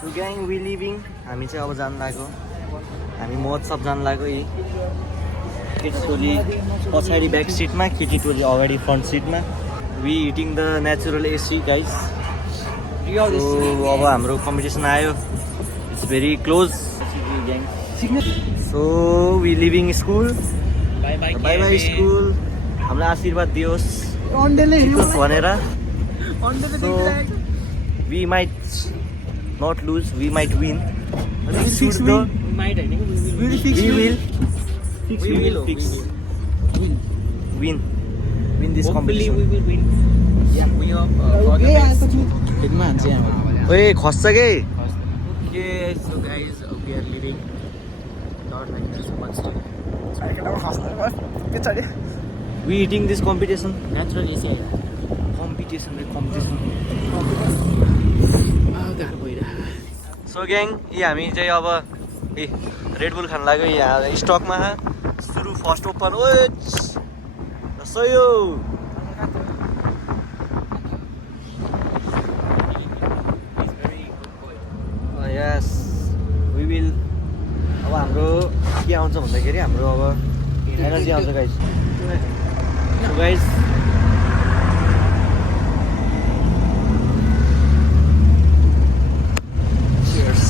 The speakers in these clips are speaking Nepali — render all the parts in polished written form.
सो ग्याङ वी लिभिङ हामी चाहिँ अब जानु लाग्यो हामी महोत्सव जानु लाग्यो यी केटी टोली पछाडि ब्याक सिटमा केटी टोली अगाडि फ्रन्ट सिटमा we hitting the natural AC guys अब हाम्रो कम्पिटिसन आयो it's very close so we leaving school bye bye school हामीलाई आशीर्वाद दियोस् भनेर so we might not lose we might win win this competition. We will win. Yeah, we hope Hey, khoscha ke? Okay, so guys, we are leaving. Not like this much time. We eating this competition. Naturally, say. Competition. So gang, ये हामी चाहिँ अब रेड बुल खान लाग्यो यहाँ स्टकमा सुरु फर्स्ट ओपन ओए सयो यस वी विल अब हाम्रो के आउँछ भन्दाखेरि हाम्रो अब एनर्जी आउँछ गाइस सो गाइस चियर्स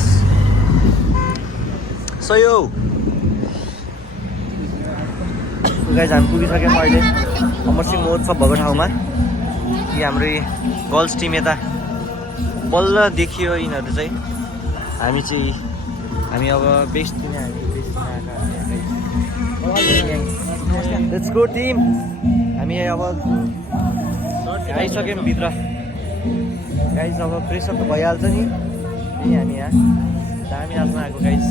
सयो गाइस हामी पुगिसक्यौँ अहिले अमरसिंह महोत्सव भएको ठाउँमा कि हाम्रो गर्ल्स टिम यता बल्ल देखियो यिनीहरू चाहिँ हामी अब बेस्ट दिन लेट्स गो टिम हामी अब आइसक्यौँ भित्र गाइस अब प्रेसर त भइहाल्छ नि हामी यहाँ दामी आफ्नो आएको गाइस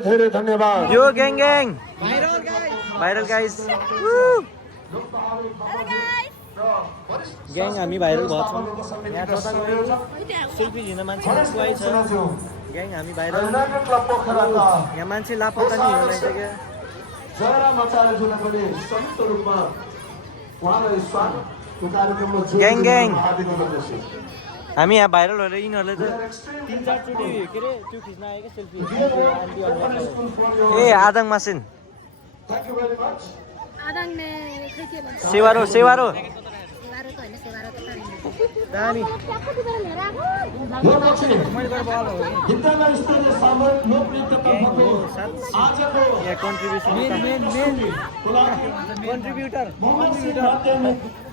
धेरै धन्यवाद यो ग्याङ भाइरल गाइस ग्याङ हामी भाइरल भएको छौँ यहाँ जता गयो सेल्फी लिन मान्छे पुगै छ ग्याङ हामी भाइरल यहाँ मान्छे लापत्ता नि हुन लागिसक्यो जरा मचाएर जुन पनि संयुक्त रूपमा ग्याङ ग्याङ हामी यहाँ भाइरल भएर यिनीहरूले त 3-4 चोटि के अरे त्यो खिच्न आयो क्या सेल्फी ए आदङ मासिन सेवारो सेवारो दामी कन्ट्रिब्युटर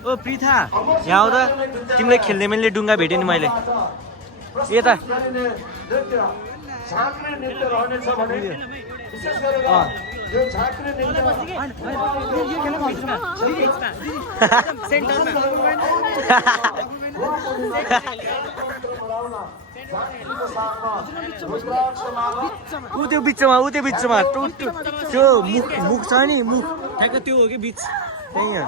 ओ प्रिथा यहाँ आउँदा तिमीलाई खेल्ने मैले डुङ्गा भेटेँ नि मैले यता ऊ त्यो बिचमा त्यो मुख छ नि मुख ठ्याक्क त्यो हो कि बिच त्यही हो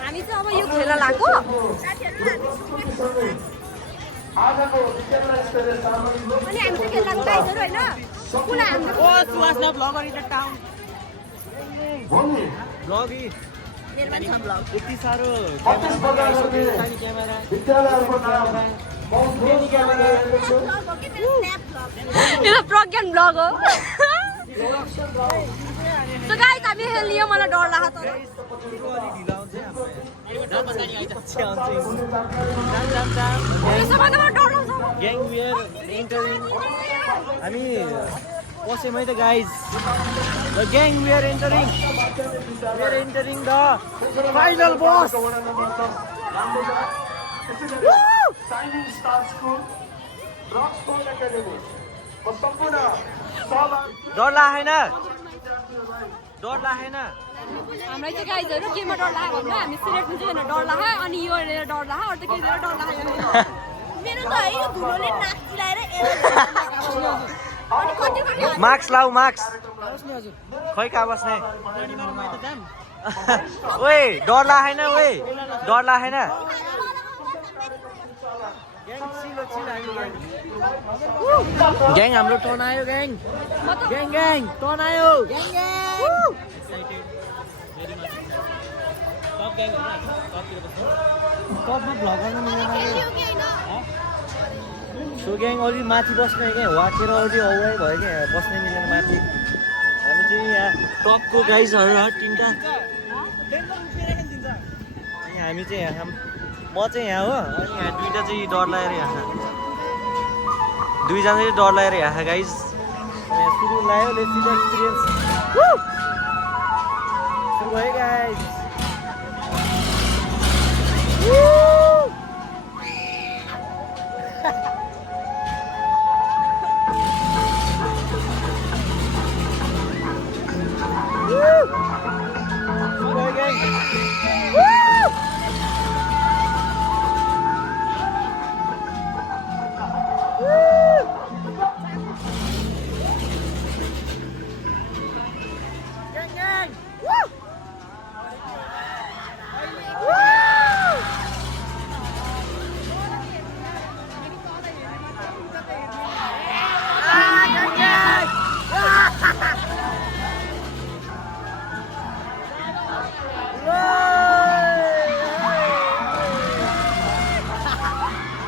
हामी चाहिँ अब यो खेल लाग्यो अनि हामी चाहिँ खेल लाग्यो गाइजहरु हैन कुला हाम्रो ओ Suvasana blogger in the town blog निर्माण ब्लग यति सारो क्यामेरा यो प्रज्ञान ब्लग हो So guys, हामी खेल्यो मलाई डर लाग्छ तर Gang, we are entering. हामी पसेमै त guys. The gang, we are entering. We are entering the final boss. Shining Star School, Roxford Academy. डर लागेन डर लागेन हामीलाई चाहिँ गाइजहरु केमा डर लाग्यो भन्दा हामी सिलेक्ट हुन्छ भनेर डर लाग्यो अनि यो हेरेर डर लाग्यो अरु त के हेरेर डर लाग्यो मेरो त है यो धुलोले नाक चिलाएर अनि कति मार्क्स लाऊ मार्क्स खै कहाँ बस्ने ओए डर लागेन ओए डर लागेन ग्याङ हाम्रो टर्न आयो ग्याङ ग्याङ ग्याङ टर्न आयो सो ग्याङ अलि माथि बस्ने क्या वाकेर अलि अवाइ भयो क्या बस्ने मिलेर माथि हामी चाहिँ यहाँ टपको गाइजहरू तिनवटा अनि हामी चाहिँ यहाँ म चाहिँ यहाँ हो अनि यहाँ दुईवटा चाहिँ डर लागेर यहाँ दुईजना चाहिँ डर लागेर यहाँ गाइज यहाँ सुरु लाग्यो लेट्स एक्सपिरियन्स सुरु भयो guys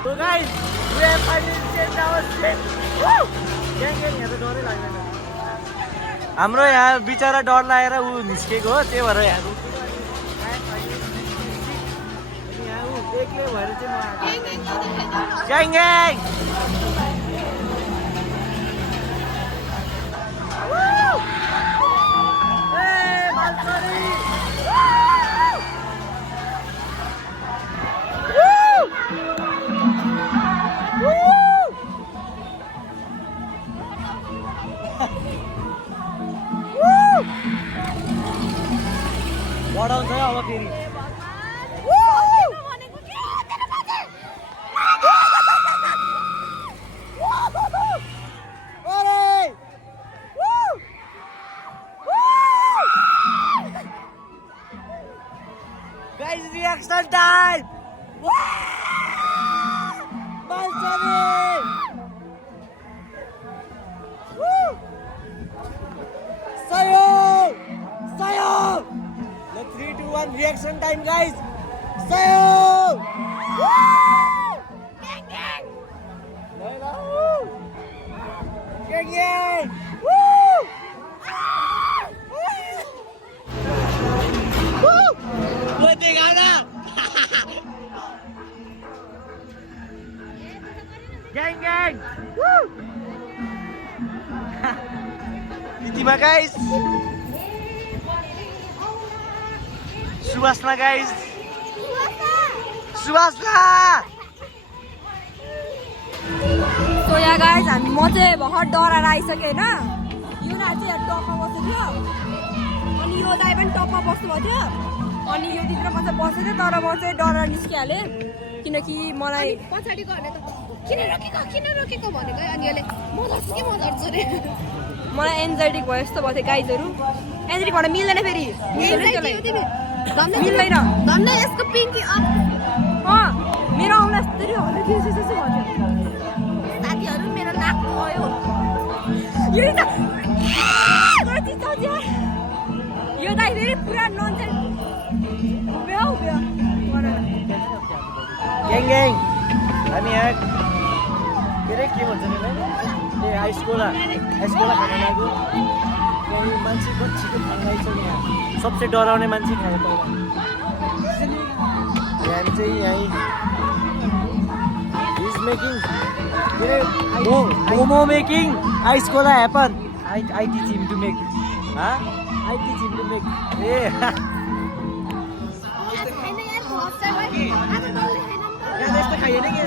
So guys, we have finally changed our script. Woo! Gang gang यहाँ त डरै लाग्दैन हाम्रो यहाँ बिचरा डर लागेर ऊ निस्केको हो त्यही भएर यहाँ ऊ एक्लै भएर चाहिँ म आएको ग्याङ ग्याङ बढाउँछ है अब फेरि Guys, reaction time! reaction time, guys. Sayo! Gang gang! Woo! Woo! Pwede ka na! Gang gang! Woo! Titima guys! Subhasna guys! Subhasna! So yeah guys, म चाहिँ भर्खर डराएर आइसकेँ होइन। यो दाइ चाहिँ टपमा बसेको थियो अनि यो दाइ पनि टपमा बस्नुभएको थियो अनि यो भित्रमा चाहिँ बसेको थियो तर म चाहिँ डराएर निस्किहालेँ किनकि मलाई पछाडि गर्ने त किन रोकेको भनेको अनि यसले म झर्छु कि म झर्छु रे मलाई एन्जाइटी भयो जस्तो भएको थियो गाइजहरू। एन्जाइटी भएर मिल्दैन फेरि मिल्दैन धन्न यसको पिङ्की अप मेरो आउला यस्तरी होला त्यसो भयो साथीहरू मेरो नाक गयो यो त यो दाइ फेरि पुरा नन्सेन्स उभ्यो Gang gang! हामी यहाँ के भन्छ नि आइसकोला खाना लाग्यो। यहाँ मान्छे कतिको खाना छ यहाँ सबसे डराउने मान्छे खायो पहिला हामी चाहिँ यहीँ इज मेकिङ मोमो मेकिङ आइसकोला ह्यापन I teach him to make I teach him to make a यस्तो खाइएन क्या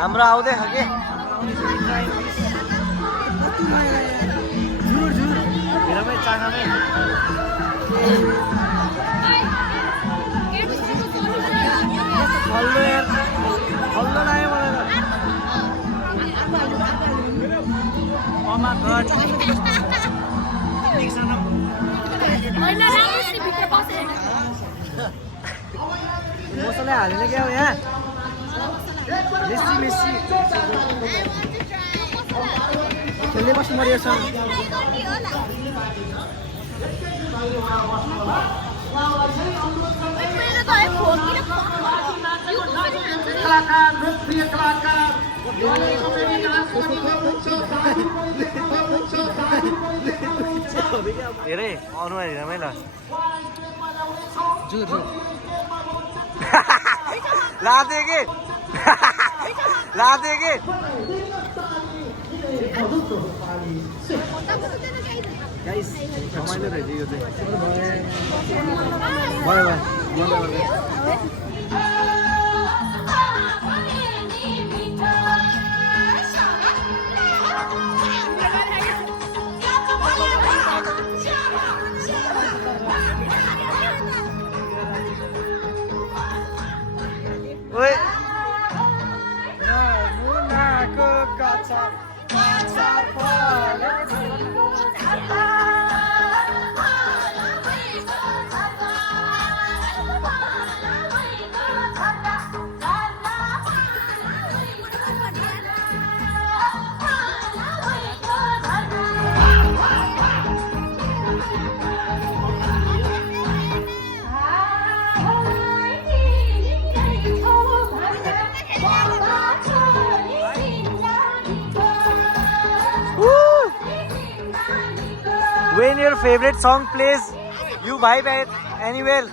हाम्रो आउँदै छ के झुर झुर हेरमै चानामै खल्लो यार खल्लो लाग्यो मलाई मसला हालेर क्या हो यहाँ मेस्सी खेल्ने बस्नु मरियो छ हेरे अनुहार हेरमै ल लादे के गाइस रमाइलो रहेछ यो चाहिँ ओए मुनाको कचा When your favorite song plays, you vibe at anywhere.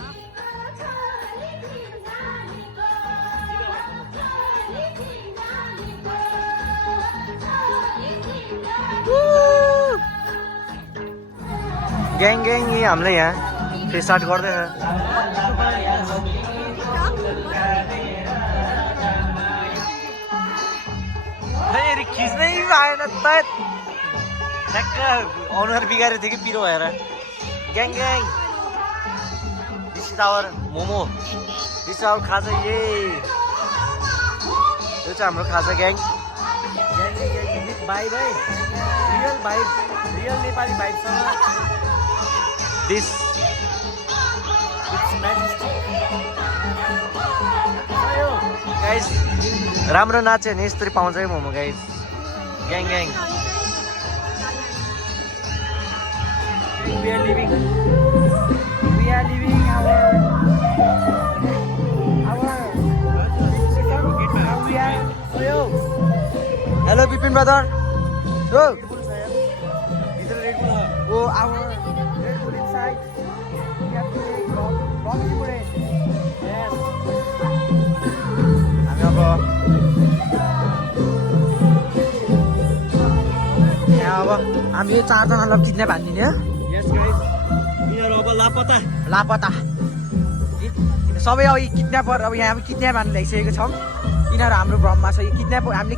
Gang ये हामीले यहाँ फेरि स्टार्ट गर्दैछ फेरि खिच्नै आएन त ठ्याक्क अनुहार बिगारेको थियो कि पिरो भएर gang this is our momo this is our खाजा यो चाहिँ हाम्रो खाजा ग्याङ विथ भाइब है रियल नेपाली भाइबसँग दिस इट्स म्याजेस्टिक गाइस राम्रो नाच्यो भने यस्तरी पाउँछ है momo guys gang we are leaving our Hello, Bipin brother. Oh, oh our Red Bull inside. We have to take Rocky Bull. Yes. हामी अब यहाँ अब हामी यो 4 जनालाई किडन्याप हान्दिने हो Yes guys. यिनीहरू अब लापता. लापता सबै अब किडन्यापर अब यहाँ किडन्याप हान्नु ल्याइसकेको छौँ यिनीहरू हाम्रो भ्रममा छ यो किडन्याप हामीले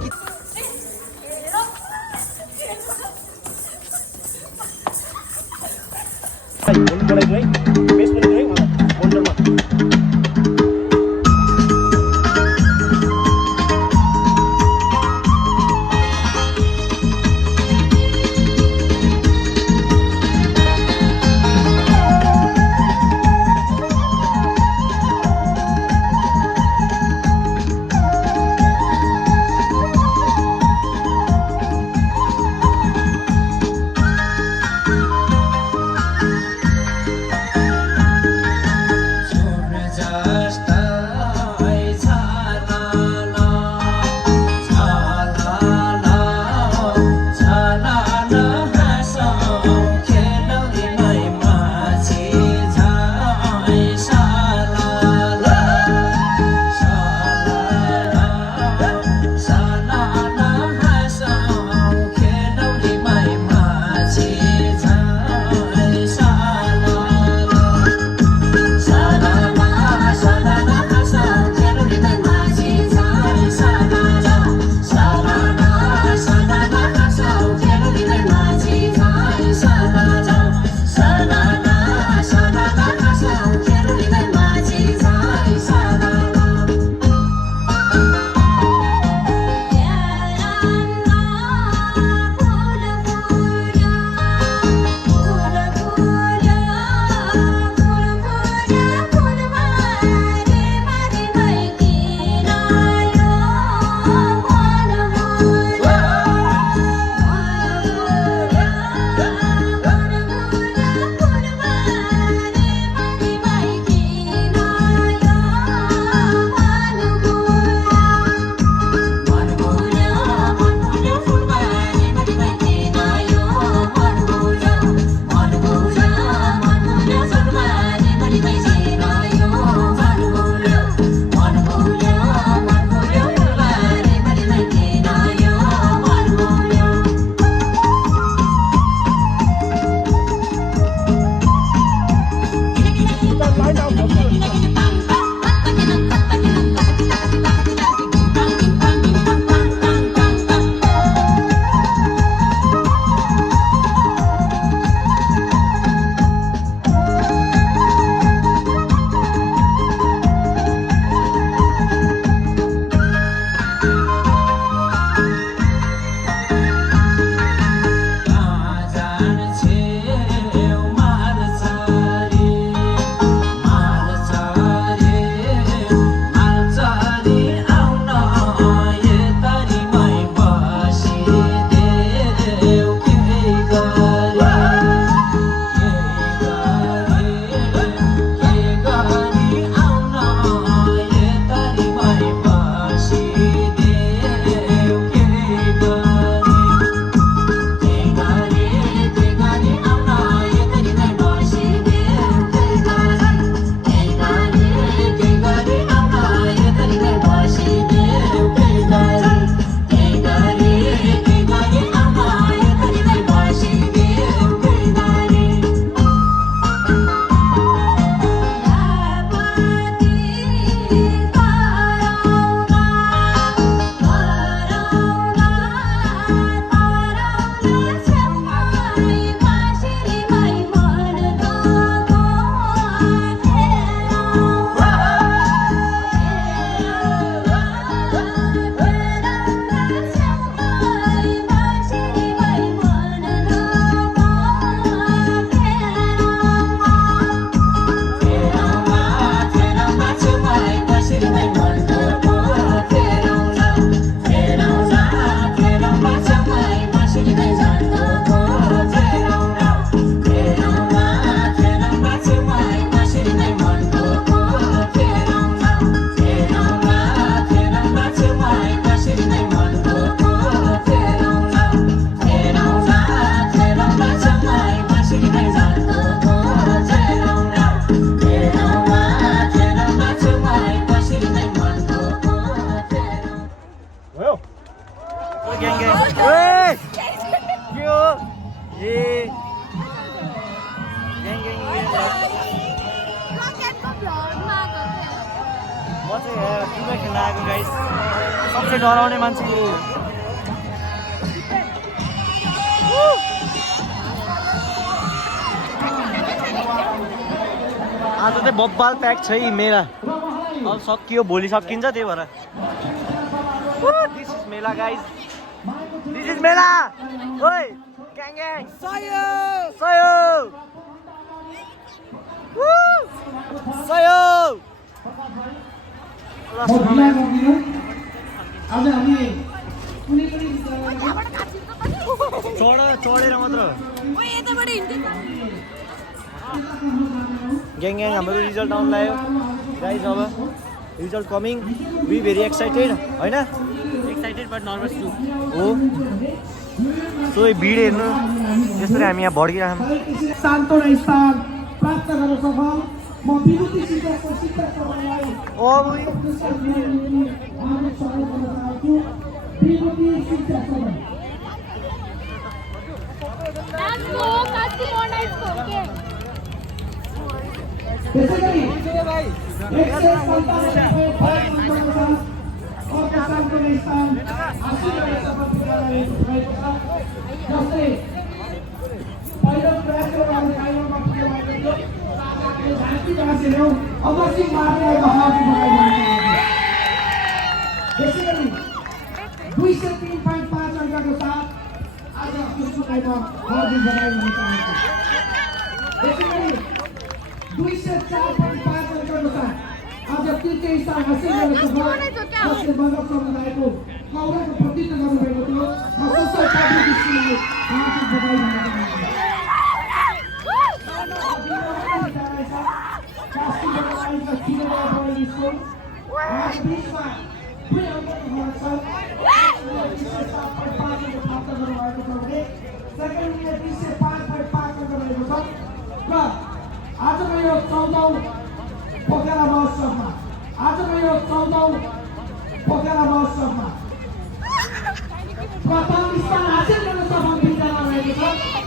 चाहिँ फुटबल खेल्न आएको गाइस सबसे डराउने मान्छे यो आज चाहिँ बब्बाल प्याक छ है मेला अब सकियो भोलि सकिन्छ त्यही भएर दिस इज मेला गाइस दिस इज मेला ओइ ग्याङ ग्याङ सहयोग सहयोग सहयोग आज हामी कुनै पनि चढेर मात्र ग्याङ ग्याङ हाम्रो रिजल्ट आउनु लाग्यो गाइज अब result coming we very excited होइन एक्साइटेड बट नर्भस टु हो सो भिड हेर्नु त्यसरी हामी यहाँ भड्किरहौँ शान्त र स्थान प्राप्त गर्न सफल म विभूति शिक्षकको शिक्षक सबैलाई ओ बुई विभूति शिक्षक सबै त्यसैगरी 197 स्थान आशीर्वाद सफल विद्यालयको भएको छ जस्तै पहिलो प्रयासको लागि फाइनलमा पुग्नु भएको थियो झाँकी बाँसेर अवश्य मार्गलाई बहाली बनाइदिनु त्यसैगरी 203.5 अङ्कको साथ आज पुस्तकालयमा बहाली बनाइदिन चाहन्छु त्यसैगरी 204.5 अङ्कको साथ आज तृतीय स्थान हासिल गर्न सफल जसले मगध समुदायको कौरवको प्रतिनिधित्व गर्नुभएको थियो म सोसल पब्लिक स्कुललाई हार्दिक बधाई दिन आजको यो 14औं पोखरा महोत्सवमा प्रथम स्थान हासिल गर्न सफल विद्यालय रहेको छ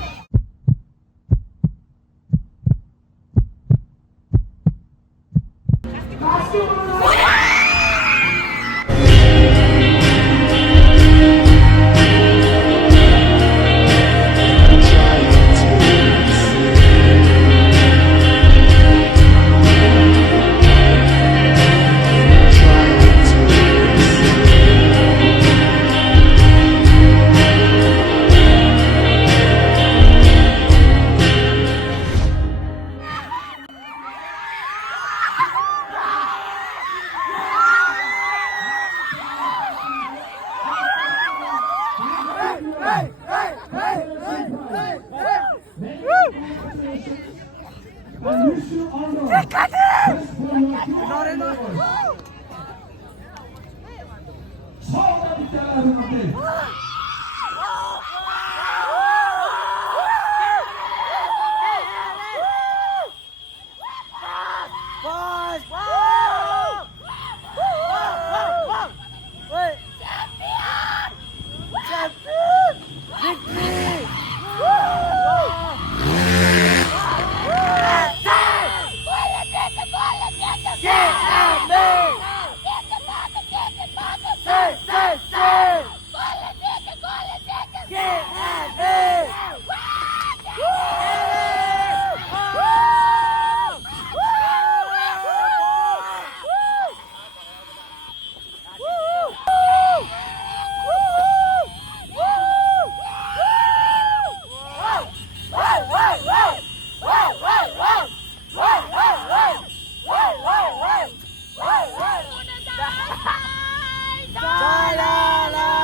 La la la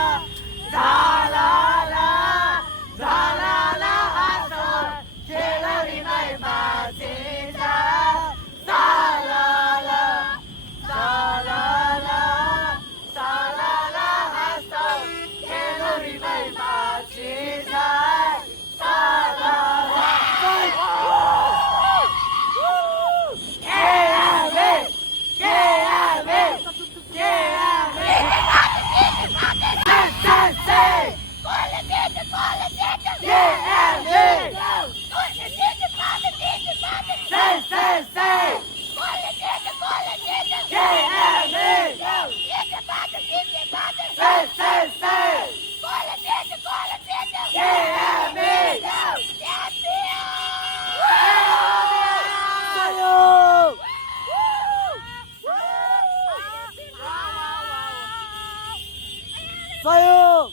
सहयोग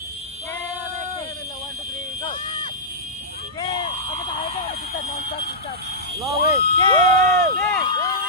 ल